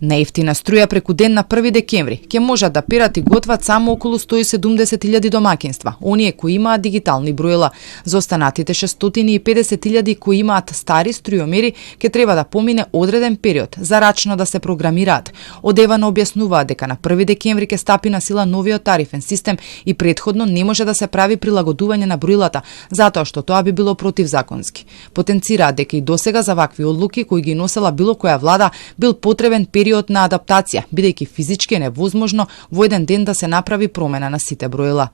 Неевтина струја преку ден на 1 декември ќе можат да перат и готват само околу 170.000 домаќинства, оние кои имаат дигитални броила. За останатите 650.000 кои имаат стари струјомери ќе треба да помине одреден период за рачно да се програмираат. Од Евана објаснуваат дека на 1 декември ќе стапи на сила новиот тарифен систем и претходно не може да се прави прилагодување на броилата, затоа што тоа би било противзаконски. Потенцираат дека и досега за вакви одлуки кои ги носела било која влада бил потребен период на адаптација, бидејќи физички е невозможно во еден ден да се направи промена на сите броила.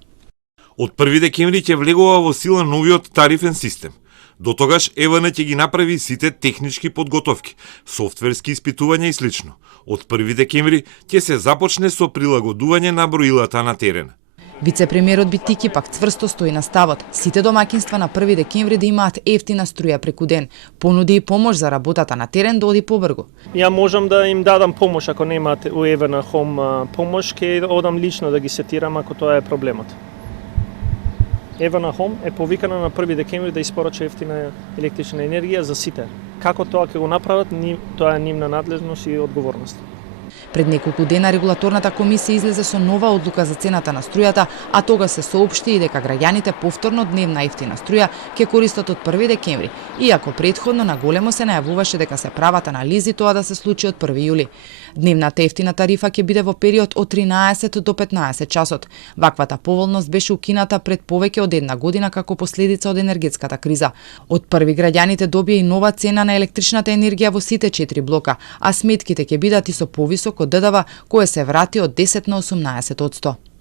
Од 1 декември ќе влегува во сила новиот тарифен систем. До тогаш ЕВН ќе ги направи сите технички подготовки, софтверски испитувања и слично. Од 1 декември ќе се започне со прилагодување на броилата на терен. Вице-премиерот Битики пак цврсто стои на ставот сите домаќинства на 1 декември да имаат ефтина струја преку ден. Понуди и помош за работата на терен да оди побрзо. Ја можам да им дадам помош ако немаат у Евена Home помош, ќе одам лично да ги сетирам ако тоа е проблемот. Евена Home е повикана на 1 декември да испорача ефтина електрична енергија за сите. Како тоа ќе го направат, тоа е нивна надлежност и одговорност. Пред неколку дена регулаторната комисија излезе со нова одлука за цената на струјата, а тога се соопшти и дека граѓаните повторно дневна ефтина струја ќе користат од 1 декември, иако претходно наголемо се најавуваше дека се прават анализи тоа да се случи од 1 јули. Дневната ефтина тарифа ќе биде во период од 13 до 15 часот. Ваквата поволност беше укината пред повеќе од една година како последица од енергетската криза. Од 1 граѓаните добија и нова цена на електричната енергија во сите 4 блока, а сметките ќе бидат и со повисок од ДДВ, кое се врати од 10 на 18%.